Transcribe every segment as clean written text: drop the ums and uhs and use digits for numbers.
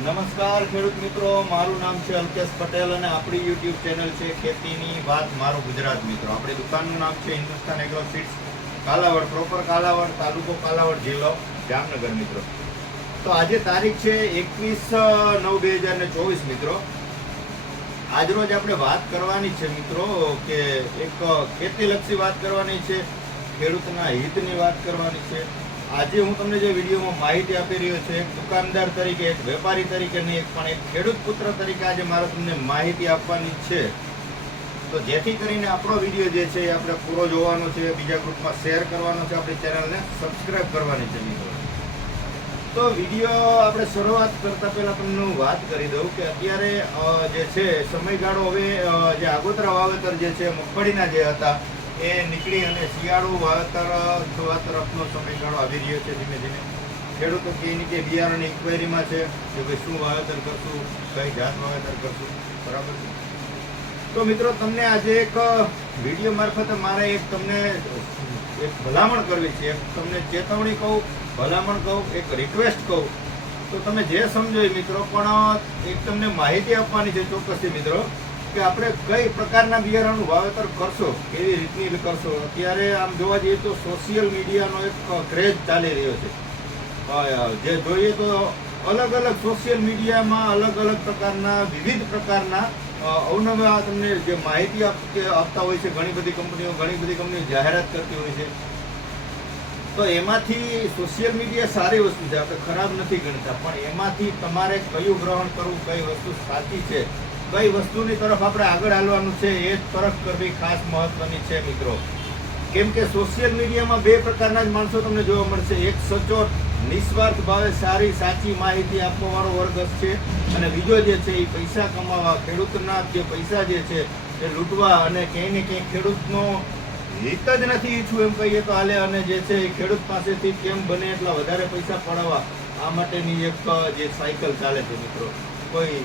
નમસ્કાર ખેડૂત મિત્રો, મારું નામ છે અલ્કેશ પટેલ અને આપણી યુટ્યુબ ચેનલ છે ખેતીની વાત મારું ગુજરાત. મિત્રો આપણી દુકાનનું નામ છે Hindustan agro seeds, Kalavad, proper Kalavad, તાલુકો કાલાવડ, જિલ્લો જામનગર. મિત્રો તો આજે તારીખ છે 21/9/2024. મિત્રો આજરોજ આપણે વાત કરવાની છે મિત્રો કે એક ખેતીલક્ષી વાત કરવાની છે, ખેડૂતના હિતની વાત કરવાની છે. આજે હું તમને જે વિડીયોમાં માહિતી આપી રહ્યો છું, એક દુકાનદાર તરીકે, એક વેપારી તરીકે નહીં, પણ એક ખેડૂત પુત્ર તરીકે આજે મારે તમને માહિતી આપવાની છે. તો જેથી કરીને આપણો વિડીયો જે છે એ આપણે પૂરો જોવાનો છે, બીજા ગ્રુપમાં શેર કરવાનો છે, આપણી ચેનલને સબસ્ક્રાઈબ કરવાની છે. મિત્રો તો વિડીયો આપણે શરૂઆત કરતા પહેલા તમને હું વાત કરી દઉં કે અત્યારે જે છે સમયગાળો, હવે જે આગોતરા વાવેતર જે છે મગફળીના જે હતા એ નીકળી અને શિયાળુ વાવેતર તરફનો સમયગાળો આવી રહ્યો છે. ધીમે ધીમે ખેડૂતો કે બિયારણની ઇન્ક્વાયરીમાં છે કે ભાઈ શું વાવેતર કરશું, કઈ જાત વાવેતર કરશું, બરાબર છે. તો મિત્રો તમને આજે એક વિડીયો મારફતે મારે તમને એક ભલામણ કરવી છે, એક તમને ચેતવણી કહું, ભલામણ કહું, એક રિક્વેસ્ટ કહું, તો તમે જે સમજો એ મિત્રો, પણ એક તમને માહિતી આપવાની છે ચોક્કસથી મિત્રો કે આપણે કઈ પ્રકારના બિયારણનું વાવેતર કરશો, કેવી રીતની કરશો. અત્યારે આમ જોવા જઈએ તો સોશિયલ મીડિયાનો એક ક્રેઝ ચાલી રહ્યો છે. જે જોઈએ તો અલગ અલગ સોશિયલ મીડિયામાં અલગ અલગ પ્રકારના, વિવિધ પ્રકારના અવનવા તમને જે માહિતી આપતા હોય છે. ઘણી બધી કંપનીઓ જાહેરાત કરતી હોય છે. તો એમાંથી સોશિયલ મીડિયા સારી વસ્તુ છે, આપણે ખરાબ નથી ગણતા, પણ એમાંથી તમારે કયું ગ્રહણ કરવું, કઈ વસ્તુ સાચી છે, કઈ વસ્તુની તરફ આપણે આગળ હાલવાનું છે એ તરફ કરવી ખાસ મહત્વની છે. મિત્રો કેમ કે સોશિયલ મીડિયામાં બે પ્રકારના જ માણસો તમને જોવા મળશે. એક સચોટ નિસ્વાર્થ ભાવે સારી સાચી માહિતી આપવાવાળો વર્ગ છે, અને બીજો જે છે એ પૈસા કમાવા, ખેડૂતના જે પૈસા જે છે એ લૂંટવા, અને ક્યાંય ને ક્યાંય ખેડૂતનો હિત જ નથી ઈચ્છું એમ કહીએ તો હાલે, અને જે છે એ ખેડૂત પાસેથી કેમ બને એટલા વધારે પૈસા પડાવવા, આ માટેની એક જે સાયકલ ચાલે છે. મિત્રો કોઈ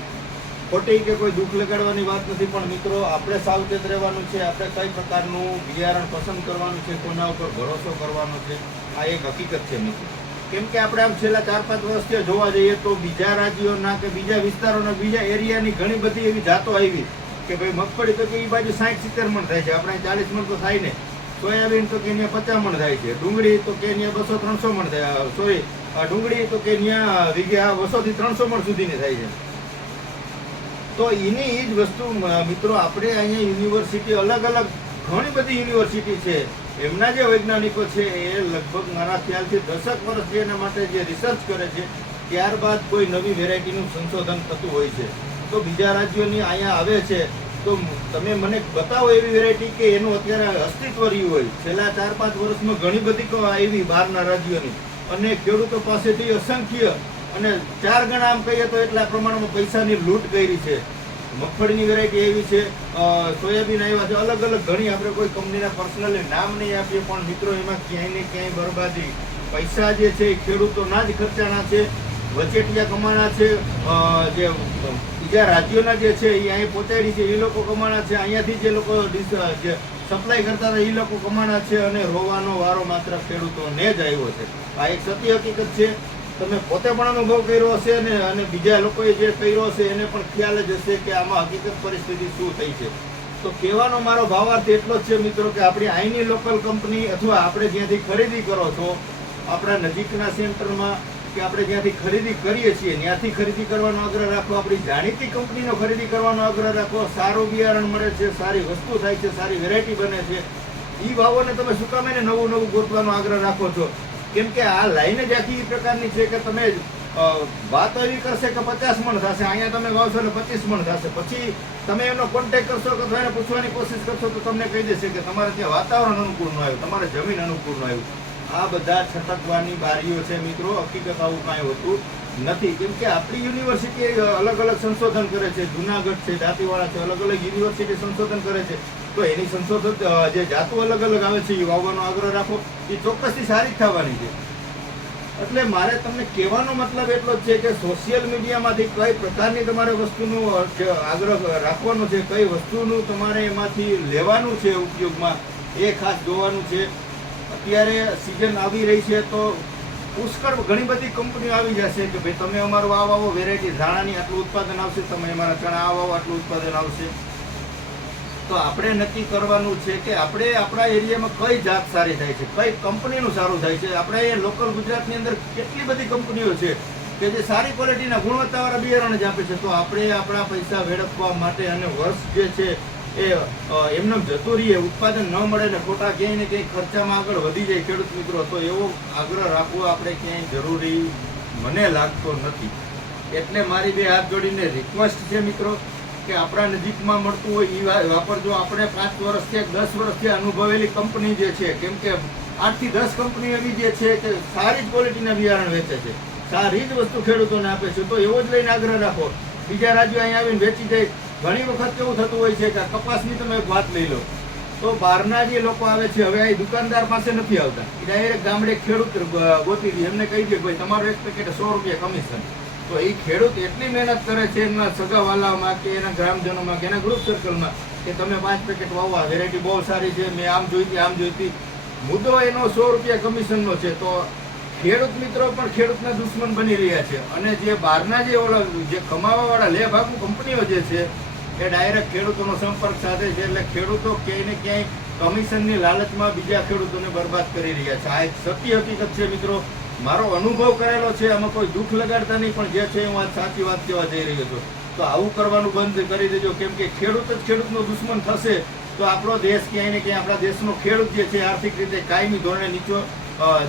ખોટી કે કોઈ દુઃખ લગાડવાની વાત નથી, પણ મિત્રો આપણે સાવચેત રહેવાનું છે. આપણે કઈ પ્રકારનું બિયારણ પસંદ કરવાનું છે, કોના ઉપર ભરોસો કરવાનો છે, આ એક હકીકત છે. મિત્રો કેમ કે આપણે આમ છેલ્લા 4-5 વર્ષથી જોવા જઈએ તો બીજા રાજ્યોના કે બીજા વિસ્તારોના, બીજા એરિયાની ઘણી બધી એવી જાતો આવી કે ભાઈ મગફળી તો કે એ બાજુ 60-70 મણ થાય છે, આપણે 40 મણ તો થાય ને. સોયાબીન તો કે ત્યાં 50 મણ થાય છે. ડુંગળી તો કે ત્યાં 200-300 મણ થાય. સોરી, ડુંગળી તો કે ત્યાં વીઘા 200 થી 300 મણ સુધીની થાય છે. તો એની એ જ વસ્તુ મિત્રો આપણે અહીંયા યુનિવર્સિટી, અલગ અલગ ઘણી બધી યુનિવર્સિટી છે, એમના જે વૈજ્ઞાનિકો છે એ લગભગ મારા ખ્યાલથી 10 વર્ષથી એના માટે જે રિસર્ચ કરે છે, ત્યારબાદ કોઈ નવી વેરાયટીનું સંશોધન થતું હોય છે. તો બીજા રાજ્યોની અહીંયા આવે છે, તો તમે મને બતાવો એવી વેરાયટી કે એનું અત્યારે અસ્તિત્વ રહ્યું હોય. છેલ્લા 4-5 વર્ષમાં ઘણી બધી આવી બહારના રાજ્યોની, અને ખેડૂતો પાસેથી અસંખ્ય અને 4 ગણા આમ કહીએ તો એટલા પ્રમાણમાં પૈસાની લૂંટ કરી છે. મગફળીની વેરાયટી એવી છે, સોયાબીન આવ્યા છે, અલગ અલગ ઘણી. આપણે કોઈ કંપનીના પર્સનલી નામ નહીં આપીએ, પણ મિત્રો એમાં ક્યાંય ને ક્યાંય બરબાદી, પૈસા જે છે એ ખેડૂતોના જ ખર્ચાના છે, વચેટિયા કમાણા છે, જે બીજા રાજ્યોના જે છે એ અહીં પહોંચાડી છે એ લોકો કમાણા છે, અહીંયાથી જે લોકો જે સપ્લાય કરતા હતા એ લોકો કમાણા છે, અને રોવાનો વારો માત્ર ખેડૂતોને જ આવ્યો છે. આ એક સત્ય હકીકત છે. તમે પોતે પણ અનુભવ કર્યો હશે, અને બીજા લોકોએ જે કર્યો હશે એને પણ ખ્યાલ જ હશે કે આમાં હકીકત પરિસ્થિતિ શું થઈ છે. તો કહેવાનો મારો ભાવાર્થ એટલો જ છે મિત્રો કે આપણી અહીંની લોકલ કંપની, અથવા આપણે જ્યાંથી ખરીદી કરો છો, આપણા નજીકના સેન્ટરમાં કે આપણે જ્યાંથી ખરીદી કરીએ છીએ ત્યાંથી ખરીદી કરવાનો આગ્રહ રાખો. આપણી જાણીતી કંપનીનો ખરીદી કરવાનો આગ્રહ રાખો. સારું બિયારણ મળે છે, સારી વસ્તુ થાય છે, સારી વેરાયટી બને છે. એ ભાવોને તમે શું કામ એને નવું નવું ગોતવાનો આગ્રહ રાખો છો? કેમ કે આ લાઈન જ આખી પ્રકારની છે કે તમે વાત એવી કરશે કે 50 મણ થશે, અહીંયા તમે વાવશો એટલે 25 મણ થશે. પછી તમે એનો કોન્ટેક્ટ કરશો કે એને પૂછવાની કોશિશ કરશો તો તમને કહી દેશે કે તમારે ત્યાં વાતાવરણ અનુકૂળ ન આવ્યું, તમારે જમીન અનુકૂળ ન આવ્યું. આ બધા છટકવાની બારીઓ છે મિત્રો. હકીકત આવું કાંઈ હોતું નથી. કેમ કે આપણી યુનિવર્સિટી અલગ અલગ સંશોધન કરે છે. જુનાગઢ છે, દાંતીવાડા છે, અલગ અલગ યુનિવર્સિટી સંશોધન કરે છે. તો એની સંશોધન જે જાતો અલગ અલગ આવે છે એ વાવવાનો આગ્રહ રાખો. એ ચોક્કસથી સારી જ થવાની છે. એટલે મારે તમને કહેવાનો મતલબ એટલો જ છે કે સોશિયલ મીડિયામાંથી કઈ પ્રકારની તમારે વસ્તુનો આગ્રહ રાખવાનો છે, કઈ વસ્તુનું તમારે એમાંથી લેવાનું છે ઉપયોગમાં, એ ખાસ જોવાનું છે. અત્યારે સિઝન આવી રહી છે તો પુષ્કળ ઘણી બધી કંપનીઓ આવી જશે કે ભાઈ તમે અમારું આવો વેરાયટી ધાણાની આટલું ઉત્પાદન આવશે, તમે અમારા ચણા આવો આટલું ઉત્પાદન આવશે. તો આપણે નક્કી કરવાનું છે કે આપણે આપણા એરિયામાં કઈ જાત સારી થાય છે, કઈ કંપનીનું સારું થાય છે. આપણે એ લોકલ ગુજરાતની અંદર કેટલી બધી કંપનીઓ છે કે જે સારી ક્વોલિટીના ગુણવત્તાવાળા બિયારણ જ આપે છે. તો આપણે આપણા પૈસા વેડફવા માટે અને વર્ષ જે છે એ એમને જતું રહીએ, ઉત્પાદન ન મળે ને ખોટા ક્યાંય ને ક્યાંય ખર્ચામાં આગળ વધી જાય ખેડૂત મિત્રો, તો એવો આગ્રહ રાખવો આપણે ક્યાંય જરૂરી મને લાગતો નથી. એટલે મારી બે હાથ જોડીને રિક્વેસ્ટ છે મિત્રો કે આપણા નજીકમાં મળતું હોય એ વાપરજો. આપણે 5 વર્ષથી 10 વર્ષથી અનુભવેલી કંપની જે છે, કેમ કે 8 થી 10 કંપની એવી જે છે કે સારી જ ક્વોલિટીના બિયારણ વેચે છે, સારી જ વસ્તુ ખેડૂતોને આપે છે. તો એવો જ લઈને આગ્રહ રાખો. બીજા રાજ્યો અહીંયા આવીને વેચી જાય. ઘણી વખત કેવું થતું હોય છે કે કપાસની તમે એક વાત લઈ લો તો બહારના જે લોકો આવે છે હવે આ દુકાનદાર પાસે નથી આવતા, ડાયરેક્ટ ગામડે ખેડૂત ગોતી દે, એમને કહી દે ભાઈ તમારું એક પેકેટ 100 રૂપિયા કમિશન. તો એ ખેડૂત એટલી મહેનત કરે છે એના સગાવાલામાં કે એના ગ્રામજનોમાં કે એના ગ્રુપ સર્કલમાં કે તમે 5 પેકેટ વાવવા, વેરાયટી બહુ સારી છે, મેં આમ જોઈતી. મુદ્દો એનો 100 રૂપિયા કમિશનનો છે. તો ખેડૂત મિત્રો પણ ખેડૂતના દુશ્મન બની રહ્યા છે. અને જે બહારના જે કમાવાવાળા લે ભાગુ કંપનીઓ જે છે એ ડાયરેક્ટ ખેડૂતોનો સંપર્ક સાધે છે. એટલે ખેડૂતો ક્યાંય ને ક્યાંય કમિશનની લાલચમાં બીજા ખેડૂતોને બરબાદ કરી રહ્યા છે. આ એક સત્ય હકીકત છે મિત્રો, મારો અનુભવ કરેલો છે. આમાં કોઈ દુઃખ લગાડતા નહીં, પણ જે છે હું આ સાચી વાત કહેવા જઈ રહ્યો છું. તો આવું કરવાનું બંધ કરી દેજો, કેમ કે ખેડૂત જ ખેડૂતનો દુશ્મન થશે તો આપણો દેશ ક્યાંય ને ક્યાંય, આપણા દેશનો ખેડૂત જે છે આર્થિક રીતે કાયમી ધોરણે નીચો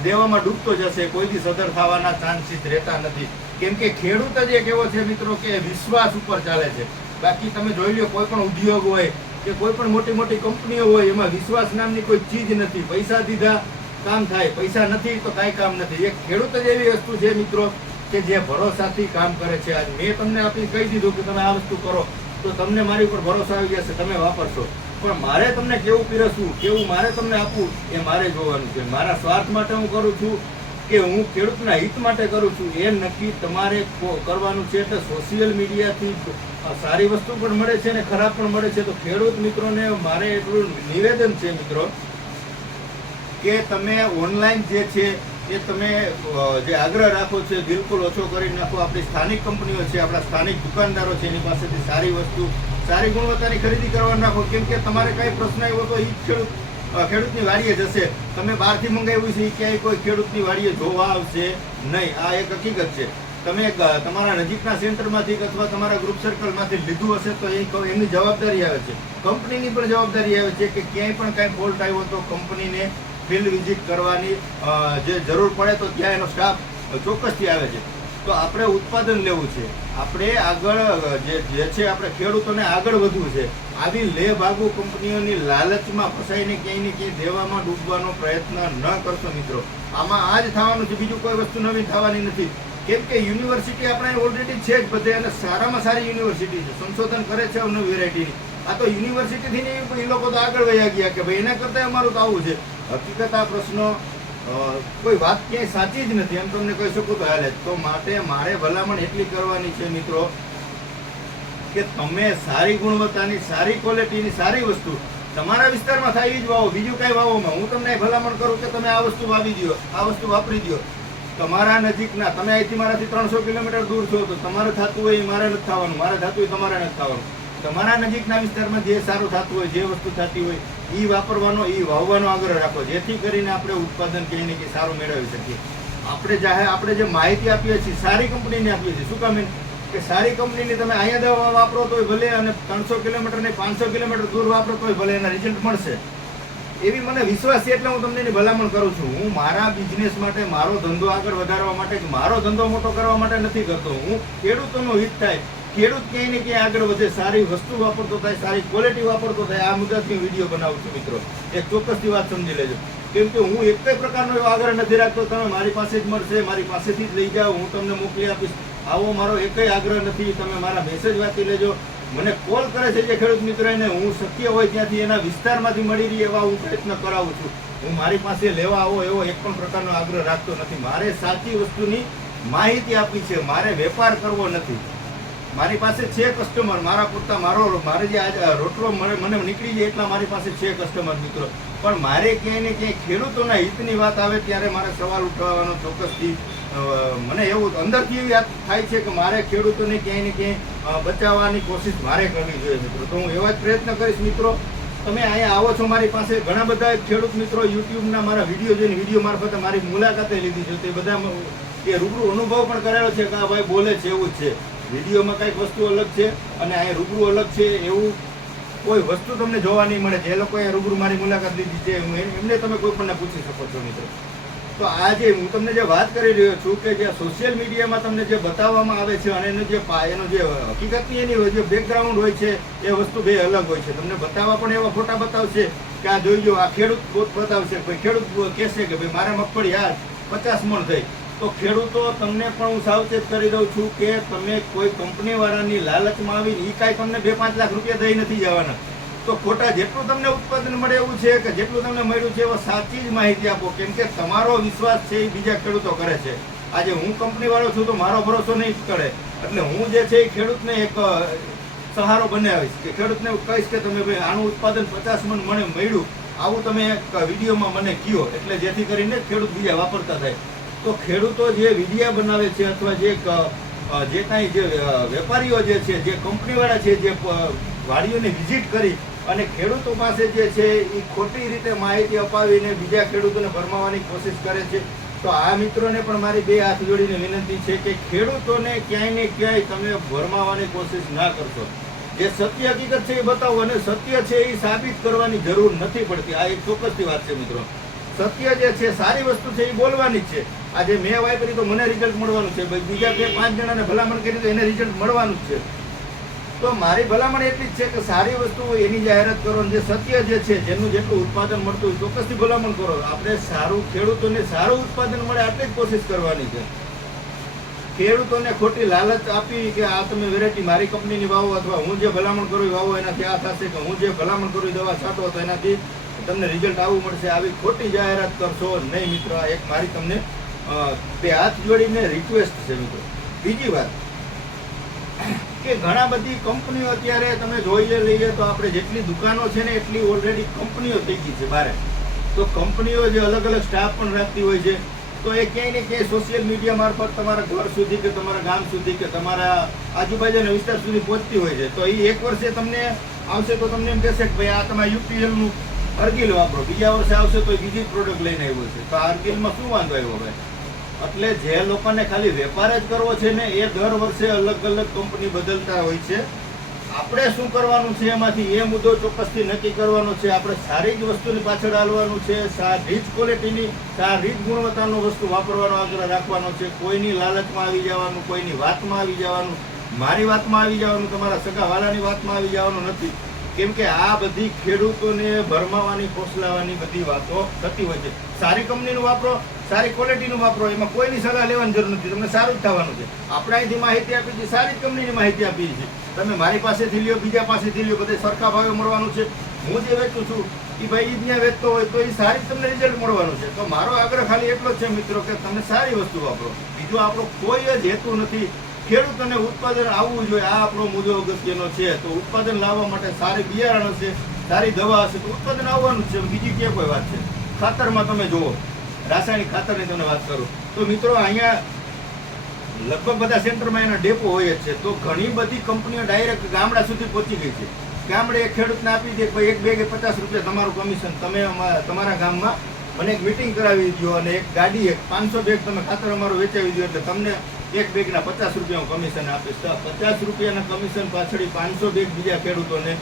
દેવામાં ડૂબતો જશે. કોઈથી સદર થવાના ચાન્સીસ રહેતા નથી. કેમ કે ખેડૂત જ એક એવો છે મિત્રો કે વિશ્વાસ ઉપર ચાલે છે. બાકી તમે જોઈ લો કોઈ પણ ઉદ્યોગ હોય કે કોઈ પણ મોટી મોટી કંપનીઓ હોય એમાં વિશ્વાસ નામની કોઈ ચીજ નથી. પૈસા દીધા કામ થાય, પૈસા નથી તો કાંઈ કામ નથી. એક ખેડૂત જ એવી વસ્તુ છે મિત્રો કે જે ભરોસાથી કામ કરે છે. આજ મેં તમને આપી કહી દીધું કે તમે આ વસ્તુ કરો તો તમને મારી ઉપર ભરોસો આવી જશે, તમે વાપરશો. પણ મારે તમને કેવું પીરસવું, કેવું મારે તમને આપવું એ મારે જોવાનું છે. મારા સ્વાર્થ માટે હું કરું છું કે હું ખેડૂતના હિત માટે કરું છું એ નક્કી તમારે કરવાનું છે. એટલે સોશિયલ મીડિયાથી સારી વસ્તુ પણ મળે છે ને ખરાબ પણ મળે છે. તો ખેડૂત મિત્રોને મારે એટલું નિવેદન છે મિત્રો કે તમે ઓનલાઈન જે છે એ તમે જે આગ્રહ રાખો છે બિલકુલ ઓછો કરી નાખો. આપણી સ્થાનિક કંપનીઓ છે, આપણા સ્થાનિક દુકાનદારો છે, એની પાસેથી સારી વસ્તુ, સારી ગુણવત્તાની ખરીદી કરવાનું રાખો. કેમ કે તમારે કઈ પ્રશ્ન આવ્યો તો એ ખેડૂતની વાડીએ જશે. તમે બહારથી મંગાવ્યું છે એ ક્યાંય કોઈ ખેડૂતની વાડીએ જોવા આવશે નહીં. આ એક હકીકત છે. તમે તમારા નજીકના સેન્ટરમાંથી અથવા તમારા ગ્રુપ સર્કલમાંથી લીધું હશે તો એમની જવાબદારી આવે છે, કંપનીની પણ જવાબદારી આવે છે કે ક્યાંય પણ કાંઈ ફોલ્ટ આવ્યો તો કંપનીને ફિલ્ડ વિઝિટ કરવાની જે જરૂર પડે તો ત્યાં એનો સ્ટાફ ચોક્કસથી આવે છે. તો આપણે ઉત્પાદન લેવું છે, આપણે આગળ જે છે આપણે ખેડૂતોને આગળ વધવું છે. આવી લે ભાગુ કંપનીઓની લાલચમાં ફસાઈને ક્યાંય ને ક્યાંય દેવામાં ડૂબવાનો પ્રયત્ન ન કરશો મિત્રો. આમાં આ જ થવાનું છે, બીજું કોઈ વસ્તુ નવી થવાની નથી. કેમ કે યુનિવર્સિટી આપણે ઓલરેડી છે જ બધે, અને સારામાં સારી યુનિવર્સિટી છે, સંશોધન કરે છે અવનવી વેરાયટીની. આ તો યુનિવર્સિટીથી એ લોકો તો આગળ વયા ગયા કે ભાઈ એના કરતાં અમારું તો આવું છે. હકીકત આ પ્રશ્નો કોઈ વાત ક્યાંય સાચી જ નથી, એમ તમને કહી શકું તો હાલે. તો માટે મારે ભલામણ એટલી કરવાની છે મિત્રો કે તમે સારી ગુણવત્તાની, સારી ક્વોલિટીની, સારી વસ્તુ તમારા વિસ્તારમાં થાય એ જ વાવો, બીજું કાંઈ વાવોમાં. હું તમને ભલામણ કરું કે તમે આ વસ્તુ વાવી દો, આ વસ્તુ વાપરી દો. તમારા નજીકના, તમે અહીંથી મારાથી 300 કિલોમીટર દૂર છો તો તમારે થતું હોય એ મારે નથી થવાનું, મારે થતું હોય તમારે નથી થવાનું. તમારા નજીકના વિસ્તારમાં જે સારું થતું હોય, જે વસ્તુ થતી હોય એ વાપરવાનો, એ વાવવાનો આગ્રહ રાખો, જેથી કરીને આપણે ઉત્પાદન ક્યાંય ને ક્યાંય સારું મેળવી શકીએ. આપણે જે માહિતી આપીએ છીએ સારી કંપનીને આપીએ છીએ. શું કામ? કે સારી કંપનીની તમે અહીંયા દવા વાપરો તોય ભલે, અને 300 કિલોમીટર ને 500 કિલોમીટર દૂર વાપરો તોય ભલે એના રિઝલ્ટ મળશે. એવી મને વિશ્વાસ છે એટલે હું તમને એની ભલામણ કરું છું. હું મારા બિઝનેસ માટે, મારો ધંધો આગળ વધારવા માટે, મારો ધંધો મોટો કરવા માટે નથી કરતો. હું ખેડૂતોનો હિત થાય, ખેડૂત ક્યાંય ને ક્યાંય આગળ વધે, સારી વસ્તુ વાપરતો થાય, સારી ક્વોલિટી વાપરતો થાય. આ મુદ્દાથી હું વિડીયો બનાવું છું મિત્રો, એક ચોક્કસથી વાત સમજી લેજો. કેમ કે હું એક કઈ પ્રકારનો એવો આગ્રહ નથી રાખતો તમે મારી પાસે જ મળશે, મારી પાસેથી જ લઈ જાઓ, હું તમને મોકલી આપીશ, આવો મારો એકય આગ્રહ નથી. તમે મારા મેસેજ વાંચી લેજો. મને કોલ કરે છે જે ખેડૂત મિત્ર, એને હું શક્ય હોય ત્યાંથી એના વિસ્તારમાંથી મળી રહી એવા હું પ્રયત્ન કરાવું છું. હું મારી પાસે લેવા આવો એવો એક પણ પ્રકારનો આગ્રહ રાખતો નથી. મારે સાચી વસ્તુની માહિતી આપવી છે, મારે વેપાર કરવો નથી. મારી પાસે છે કસ્ટમર, મારા પૂરતા મારે જે રોટલો મને નીકળી જાય એટલા મારી પાસે છે કસ્ટમર મિત્રો. પણ મારે ક્યાંય ને ક્યાંય ખેડૂતોના હિતની વાત આવે ત્યારે મારે સવાલ ઉઠાવવાનો ચોક્કસથી મને એવું અંદરથી એવી થાય છે કે મારે ખેડૂતોને ક્યાંય ને ક્યાંય બચાવવાની કોશિશ મારે કરવી જોઈએ મિત્રો. તો હું એવા જ પ્રયત્ન કરીશ મિત્રો. તમે અહીંયા આવો છો મારી પાસે, ઘણા બધા ખેડૂત મિત્રો યુટ્યુબના મારા વિડીયો જોઈને વિડીયો મારફતે મારી મુલાકાતે લીધી છે. તે બધા એ રૂબરૂ અનુભવ પણ કરેલો છે કે આ ભાઈ બોલે છે એવું જ છે. વિડીયોમાં કંઈક વસ્તુ અલગ છે અને અહીંયા રૂબરૂ અલગ છે. એવું કોઈ વસ્તુ તમને જોવા નહીં મળે. જે લોકોએ રૂબરૂ મારી મુલાકાત લીધી છે એમને તમે કોઈ પણ પૂછી શકો છો મિત્રો. તો આજે હું તમને જે વાત કરી રહ્યો છું કે જે સોશિયલ મીડિયામાં તમને જે બતાવવામાં આવે છે અને એનો જે હકીકતની એની જે બેકગ્રાઉન્ડ હોય છે એ વસ્તુ બે અલગ હોય છે. તમને બતાવવા પણ એવા ફોટા બતાવશે કે આ જોઈ લો, આ ખેડૂત બતાવશે. કોઈ ખેડૂત કહેશે કે ભાઈ મારે મગફળી યાર 50 મણ થઈ. તો ખેડૂતો તમને પણ હું સાવચેત કરી દઉં છું કે તમે કોઈ કંપનીવાળાની લાલચમાં આવીને એ કાંઈ તમને 2-5 લાખ રૂપિયા દઈ નથી જવાના. તો ખોટા જેટલું તમને ઉત્પાદન મળે એવું છે કે જેટલું તમને મળ્યું છે એવા સાચી જ માહિતી આપો. કેમ કે તમારો વિશ્વાસ છે એ બીજા ખેડૂતો કરે છે. આજે હું કંપનીવાળો છું તો મારો ભરોસો નહીં કરે. એટલે હું જે છે એ ખેડૂતને એક સહારો બનાવીશ કે ખેડૂતને કહીશ કે તમે ભાઈ આનું ઉત્પાદન 50 મણ મને મળ્યું, આવું તમે એક વિડીયોમાં મને કહો, એટલે જેથી કરીને ખેડૂત બીજા વાપરતા થાય. તો ખેડૂતો જે વિડીયા બનાવે છે અથવા જે કાંઈ જે વેપારીઓ જે છે, જે કંપનીવાળા છે, જે વાડીઓને વિઝિટ કરી અને ખેડૂતો પાસે જે છે એ ખોટી રીતે માહિતી અપાવીને બીજા ખેડૂતોને ભરમાવવાની કોશિશ કરે છે. તો આ મિત્રોને પણ મારી 2 હાથ જોડીને વિનંતી છે કે ખેડૂતોને ક્યાંય ને ક્યાંય તમે ભરમાવવાની કોશિશ ના કરશો. જે સત્ય હકીકત છે એ બતાવો અને સત્ય છે એ સાબિત કરવાની જરૂર નથી પડતી. આ એક ચોક્કસની વાત છે મિત્રો. સત્ય જે છે, સારી વસ્તુ છે એ બોલવાની જ છે. આજે મેં વાપરી તો મને રિઝલ્ટ મળવાનું છે, બીજા 2-5 જણાને ભલામણ કરી તો એને રિઝલ્ટ મળવાનું જ છે. તો મારી ભલામણ એટલી જ છે કે સારી વસ્તુ એની જાહેરાત કરો. જે સત્ય જે છે, જેનું જેટલું ઉત્પાદન મળતું હોય ચોક્કસથી ભલામણ કરો. આપણે સારું ખેડૂતોને સારું ઉત્પાદન મળે આટલી જ કોશિશ કરવાની છે. ખેડૂતોને ખોટી લાલચ આપી કે આ તમે વેરાયટી મારી કંપનીની વાવો અથવા હું જે ભલામણ કરું વાવો એનાથી આ થશે, કે હું જે ભલામણ કરું દવા છાંટો તો એનાથી તમને રિઝલ્ટ આવું મળશે, આવી ખોટી જાહેરાત કરશો નહીં મિત્રો. આ એક મારી તમને 2 હાથ જોડીને રિક્વેસ્ટ છે મિત્રો. બીજી વાત કે ઘણા બધી કંપનીઓ અત્યારે તમે જોઈએ લઈએ તો આપણે જેટલી દુકાનો છે ને એટલી ઓલરેડી કંપનીઓ થઈ ગઈ છે બહાર. તો કંપનીઓ જે અલગ અલગ સ્ટાફ પણ રાખતી હોય છે. તો એ ક્યાંય ને ક્યાંય સોશિયલ મીડિયા મારફત તમારા ઘર સુધી કે તમારા ગામ સુધી કે તમારા આજુબાજુના વિસ્તાર સુધી પહોંચતી હોય છે. તો એ એક વર્ષે તમને આવશે તો તમને એમ કહેશે કે ભાઈ આ તમારા યુપીએલનું અર્ગિલ વાપરો. બીજા વર્ષે આવશે તો બીજી પ્રોડક્ટ લઈને આવ્યો છે. તો આ અર્ગિલમાં શું વાંધો આવ્યો ભાઈ? એટલે જે લોકોને ખાલી વેપાર જ કરવો છે ને એ દર વર્ષે અલગ અલગ કંપની બદલતા હોય છે. આપણે શું કરવાનું છે એમાંથી એ મુદ્દો ચોક્કસથી નક્કી કરવાનો છે. આપણે સારી જ વસ્તુની પાછળ હાલવાનું છે. સારી જ ક્વોલિટીની, સારી જ ગુણવત્તાનું વસ્તુ વાપરવાનો આગ્રહ રાખવાનો છે. કોઈની લાલચમાં આવી જવાનું, કોઈની વાતમાં આવી જવાનું, મારી વાતમાં આવી જવાનું, તમારા સગાવાલાની વાતમાં આવી જવાનું નથી. કેમ કે આ બધી ખેડૂતોને ભરમાવાની, ફોસલાવાની બધી વાતો થતી હોય છે. સારી કંપનીનું વાપરો, સારી ક્વોલિટીનું વાપરો, એમાં કોઈની સલાહ લેવાની જરૂર નથી. તમને સારું જ થવાનું છે. આપણે અહીંથી માહિતી આપી છે, સારી જ કંપનીની માહિતી આપી છે. તમે મારી પાસેથી લ્યો, બીજા પાસેથી લ્યો, બધે સરખા ભાવે મળવાનું છે. હું જે વેચું છું એ ભાઈ જ ત્યાં વેચતો હોય તો એ સારી તમને રિઝલ્ટ મળવાનું છે. તો મારો આગ્રહ ખાલી એટલો જ છે મિત્રો કે તમે સારી વસ્તુ વાપરો. બીજો આપણો કોઈ જ હેતુ નથી. ખેડૂતોને ઉત્પાદન આવવું જોઈએ, આ આપણો મુદ્દો અગત્યનો છે. તો ઉત્પાદન લાવવા માટે સારી બિયારણ હશે, સારી દવા હશે તો ઉત્પાદન આવવાનું જ છે. બીજી ક્યાં કોઈ વાત છે? ખાતરમાં તમે જુઓ, રાસાયણિક ખાતરની તમને વાત કરું તો મિત્રો અહીંયા લગભગ બધા સેન્ટરમાં એના ડેપો હોય જ છે. તો ઘણી બધી કંપનીઓ ડાયરેક્ટ ગામડા સુધી પહોંચી ગઈ છે. ગામડે એક ખેડૂતને આપી દે ભાઈ એક બેગે 50 રૂપિયા તમારું કમિશન, તમે તમારા ગામમાં મને એક મિટિંગ કરાવી દો અને એક ગાડી એક 500 બેગ તમે ખાતર અમારું વેચાવી દો એટલે તમને એક બેગના 50 રૂપિયા હું કમિશન આપીશ. તો 50 રૂપિયાના કમિશન પાછળ 500 બેગ બીજા ખેડૂતોને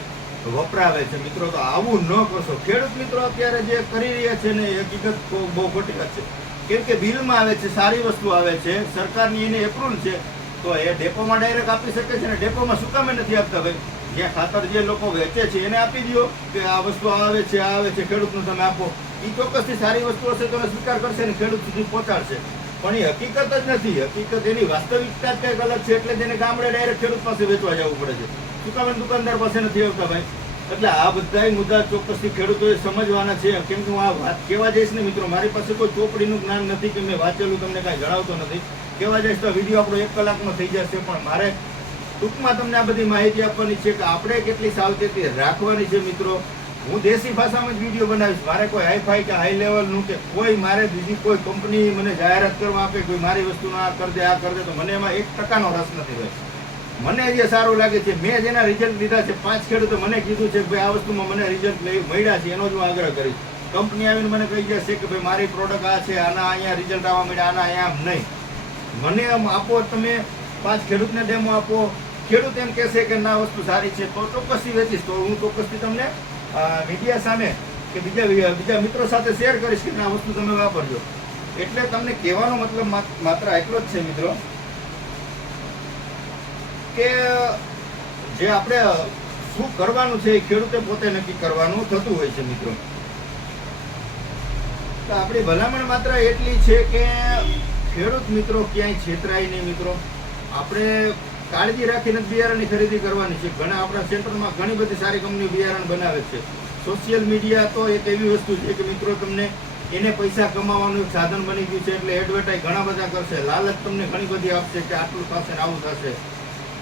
વપરાવે છે મિત્રો. તો આવું ન કરશો. ખેડૂત મિત્રો અત્યારે જે કરી રહ્યા છે ને એ હકીકત બહુ ખોટી વાત છે. કેમ કે બિલમાં આવે છે, સારી વસ્તુ આવે છે, સરકારની એને એપ્રુવલ છે તો એ ડેપોમાં ડાયરેક્ટ આપી શકે છે. ને ડેપોમાં શું કામે નથી આપતા ભાઈ? જ્યાં ખાતર જે લોકો વેચે છે એને આપી દો કે આ વસ્તુ આવે છે, આ આવે છે, ખેડૂતનું તમે આપો. એ ચોક્કસથી સારી વસ્તુ હશે તો સ્વીકાર કરશે ને ખેડૂત સુધી પહોંચાડશે. પણ એ હકીકત જ નથી. હકીકત એની વાસ્તવિકતા જ કંઈક અલગ છે. એટલે તેને ગામડે ડાયરેક્ટ ખેડૂત પાસે વેચવા જવું પડે છે. શું કામે દુકાનદાર પાસે નથી આવતા ભાઈ? એટલે આ બધા મુદ્દા ચોક્કસથી ખેડૂતોએ સમજવાના છે. કેમ કે હું આ વાત કહેવા જઈશ ને મિત્રો, મારી પાસે કોઈ ચોપડીનું જ્ઞાન નથી કે મેં વાંચેલું તમને કાંઈ જણાવતો નથી. કહેવા જઈશ તો વિડીયો આપણો 1 કલાકમાં થઈ જશે. પણ મારે ટૂંકમાં તમને આ બધી માહિતી આપવાની છે કે આપણે કેટલી સાવચેતી રાખવાની છે મિત્રો. હું દેશી ભાષામાં જ વિડીયો બનાવીશ. મારે કોઈ હાઈફાઈ કે હાઈ લેવલનું કે કોઈ મારે બીજી કોઈ કંપની મને જાહેરાત કરવા આપે, કોઈ મારી વસ્તુનો આ કરી દે આ કરી દે, તો મને એમાં 1% રસ નથી ભાઈ. મને જે સારું લાગે છે, મેં જેના રિઝલ્ટ લીધા છે, 5 ખેડૂતો મને કીધું છે કે ભાઈ આ વસ્તુમાં મને રિઝલ્ટ મળ્યા છે, એનો જ હું આગ્રહ કરીશ. કંપની આવીને મને કહી જશે કે ભાઈ મારી પ્રોડક્ટ આ છે, આના અહીંયા રિઝલ્ટ આવવા મળ્યા, આના અહીંયા નહીં. મને આમ આપો, તમે 5 ખેડૂતને ડેમો આપો, ખેડૂત એમ કહેશે કે ના વસ્તુ સારી છે તો ચોક્કસથી વેચીશ. તો હું ચોક્કસથી તમને મીડિયા સામે કે બીજા મિત્રો સાથે શેર કરીશ કે આ વસ્તુ તમે વાપરજો. એટલે તમને કહેવાનો મતલબ માત્ર એટલો જ છે મિત્રો કે જે આપણે શું કરવાનું છે એ ખેડૂતે પોતે નક્કી કરવાનું થતું હોય છે મિત્રો. તો આપણી ભલામણ માત્ર એટલી છે કે ખેડૂત મિત્રો ક્યાંય છેતરાય નહીં મિત્રો. આપણે કાળજી રાખીને બિયારણની ખરીદી કરવાની છે. ઘણા આપણા સેન્ટરમાં ઘણી બધી સારી કંપનીઓ બિયારણ બનાવે છે. સોશિયલ મીડિયા તો એક એવી વસ્તુ છે કે મિત્રો તમને એને પૈસા કમાવાનું એક સાધન બની ગયું છે. એટલે એડવર્ટાઈઝ ઘણા બધા કરશે, લાલચ તમને ઘણી બધી આપશે કે આટલું થશે ને આવું થશે,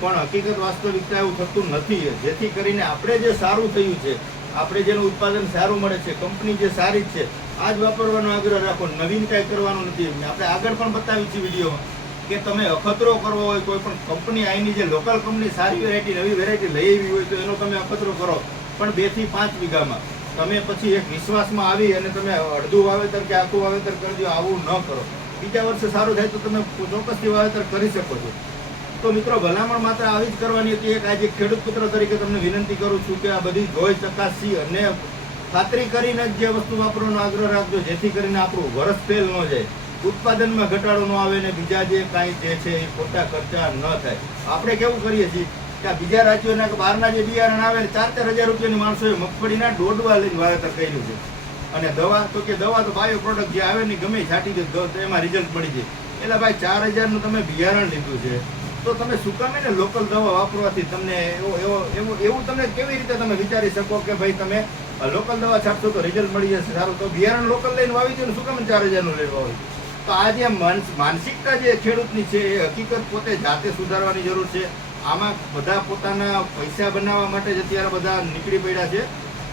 પણ હકીકત વાસ્તવિકતા એવું થતું નથી. જેથી કરીને આપણે જે સારું થયું છે, આપણે જેનું ઉત્પાદન સારું મળે છે, કંપની જે સારી છે, આ જ વાપરવાનો આગ્રહ રાખો. નવીન કાંઈ કરવાનું નથી. આપણે આગળ પણ બતાવી છે વિડીયોમાં કે તમે અખતરો કરવો હોય, કોઈ પણ કંપની અહીંની જે લોકલ કંપની સારી વેરાયટી નવી વેરાયટી લઈ આવી હોય તો એનો તમે અખતરો કરો, પણ 2 થી 5 વીઘામાં. તમે પછી એક વિશ્વાસમાં આવી અને તમે અડધું વાવેતર કે આખું વાવેતર કરજો, આવું ન કરો. બીજા વર્ષે સારું થાય તો તમે ચોક્કસથી વાવેતર કરી શકો છો. તો મિત્રો ભલામણ માત્ર આવી જ કરવાની હતી. એક આજે ખેડૂત પુત્ર તરીકે તમને વિનંતી કરું છું કે આ બધી જોઈ ચકાસી અને ખાતરી કરીને જે વસ્તુ વાપરવાનો આગ્રહ રાખજો, જેથી કરીને આપણું વરસ ફેલ ન જાય, ઉત્પાદનમાં ઘટાડો ન આવે ને બીજા જે કાંઈ જે છે એ ખોટા ખર્ચા ન થાય. આપણે કેવું કરીએ છીએ કે બીજા રાજ્યોના કે બહારના જે બિયારણ આવે ને 4-4 હજાર રૂપિયાની માણસોએ મગફળીના દોડવા લઈને વાવેતર કર્યું છે. અને દવા તો બાયો પ્રોડક્ટ જે આવે ને ગમે છાંટી દે તો એમાં રિઝલ્ટ મળી જાય. એટલે ભાઈ 4000નું તમે બિયારણ લીધું છે તો તમે શું કામે ને લોકલ દવા વાપરવાથી તમને એવું તમને કેવી રીતે તમે વિચારી શકો કે ભાઈ તમે લોકલ દવા છાપશો તો રિઝલ્ટ મળી જશે સારું, તો બિયારણ લોકલ લઈને વાવી દો ને, શું કામે 4000નું લઈને વાવી? તો આ જે માનસિકતા જે ખેડૂતની છે એ હકીકત પોતે જાતે સુધારવાની જરૂર છે. આમાં બધા પોતાના પૈસા બનાવવા માટે જ અત્યારે બધા નીકળી પડ્યા છે.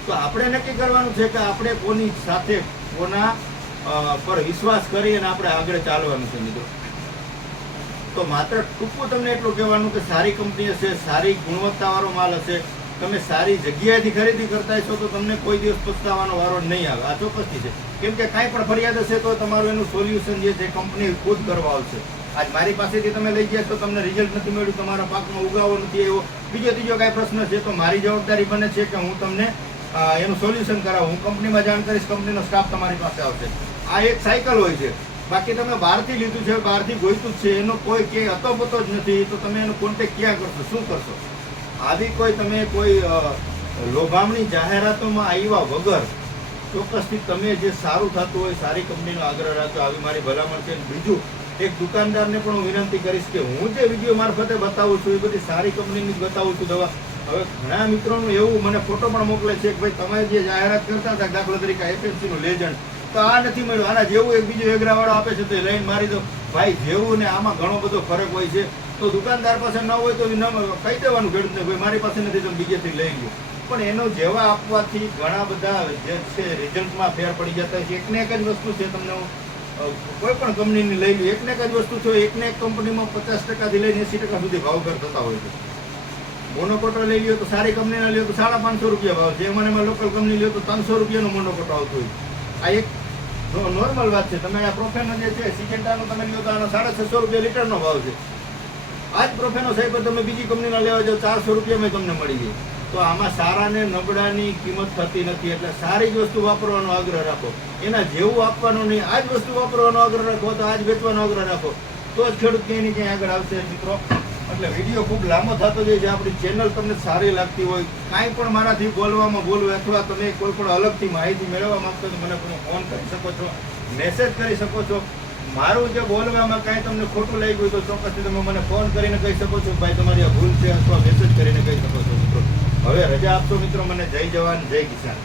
તો આપણે નક્કી કરવાનું છે કે આપણે કોની સાથે કોના પર વિશ્વાસ કરી અને આપણે આગળ ચાલવાનું છે મિત્રો. તો માત્ર ટૂંકું તમને એટલું કહેવાનું કે સારી કંપની હશે, સારી ગુણવત્તાવાળો માલ હશે, તમે સારી જગ્યાએથી ખરીદી કરતા છો તો તમને કોઈ દિવસ પસ્તાવાનો વારો નહીં આવે. આ ચોક્કસથી છે. કેમ કે કાંઈ પણ ફરિયાદ હશે તો તમારું એનું સોલ્યુશન જે છે કંપની ખુદ કરવા આવશે. આજ મારી પાસેથી તમે લઈ ગયા છો, તમને રિઝલ્ટ નથી મળ્યું, તમારા પાકમાં ઉગાવો નથી એવો બીજો ત્રીજો કાંઈ પ્રશ્ન છે તો મારી જવાબદારી બને છે કે હું તમને એનું સોલ્યુશન કરાવું. હું કંપનીમાં જાણ કરીશ, કંપનીનો સ્ટાફ તમારી પાસે આવશે. આ એક સાયકલ હોય છે. બાકી તમે બહારથી લીધું છે, બહારથી ગોઈતું જ છે, એનો કોઈ કે અતોપતો જ નથી, તો તમે એનો કોન્ટેક્ટ ક્યાં કરશો, શું કરશો? આવી કોઈ લોભામણી જાહેરાતોમાં આવ્યા વગર ચોક્કસથી તમે જે સારું થતું હોય સારી કંપનીનો આગ્રહ રાખજો, આવી મારી ભલામણ છે. બીજું એક દુકાનદારને પણ હું વિનંતી કરીશ કે હું જે વિડીયો મારફતે બતાવું છું એ બધી સારી કંપનીની જ બતાવું છું દવા. હવે ઘણા મિત્રોનું એવું મને ફોટો પણ મોકલે છે કે ભાઈ તમે જે જાહેરાત કરતા હતા દાખલા તરીકે એફએમસીનું લેજન્ડ, તો આ નથી મળ્યું, આના જેવું એક બીજો એગ્રાવાળો આપે છે તો એ લઈને મારી દો. ભાઈ જેવું ને આમાં ઘણો બધો ફરક હોય છે. તો દુકાનદાર પાસે ન હોય તો કહી દેવાનું ખેડૂતને ભાઈ મારી પાસે નથી તો બીજેથી લઈ લો. પણ એનો જેવા આપવાથી ઘણા બધા જે છે રિઝલ્ટમાં ફેર પડી જતા હોય છે. એકને એક જ વસ્તુ છે, તમને કોઈ પણ કંપનીની લઈ લો, એકને એક જ વસ્તુ છે, એકને એક કંપનીમાં 50% લઈને 80% સુધી ભાવ ફેર થતા હોય છે. મોનોકોટો લઈ લ્યો તો સારી કંપનીના લ્યો તો 550 રૂપિયા ભાવ છે, એમાં લોકલ કંપની લ્યો તો 300 રૂપિયાનો મોનોકોટો આવતો હોય. આ એક નોર્મલ વાત છે. તમે આ પ્રોફેનો જે છે સિજેન્ટાનો તમે લ્યો તો આનો 650 રૂપિયા લીટરનો ભાવ છે. આ જ પ્રોફેનો સાહેબ તમે બીજી કંપનીના લેવા જાઓ 400 રૂપિયામાં તમને મળી જાય. તો આમાં સારા ને નબળાની કિંમત થતી નથી. એટલે સારી જ વસ્તુ વાપરવાનો આગ્રહ રાખો, એના જેવું આપવાનું નહીં. આ જ વસ્તુ વાપરવાનો આગ્રહ રાખો, તો આ જ વેચવાનો આગ્રહ રાખો, તો જ ખેડૂત ક્યાંય ને ક્યાંય આગળ આવશે મિત્રો. એટલે વિડીયો ખૂબ લાંબો થતો જાય છે. આપણી ચેનલ તમને સારી લાગતી હોય, કાંઈ પણ મારાથી બોલવામાં ભૂલ હોય અથવા તમે કોઈ પણ અલગથી માહિતી મેળવવા માંગતો તો મને ફોન કરી શકો છો, મેસેજ કરી શકો છો. મારું જે બોલવામાં કાંઈ તમને ખોટું લાગ્યું હોય તો ચોક્કસથી તમે મને ફોન કરીને કહી શકો છો ભાઈ તમારી આ ભૂલ છે, અથવા મેસેજ કરીને કહી શકો છો મિત્રો. હવે રજા આપશો મિત્રો મને. જય જવાન જય કિસાન.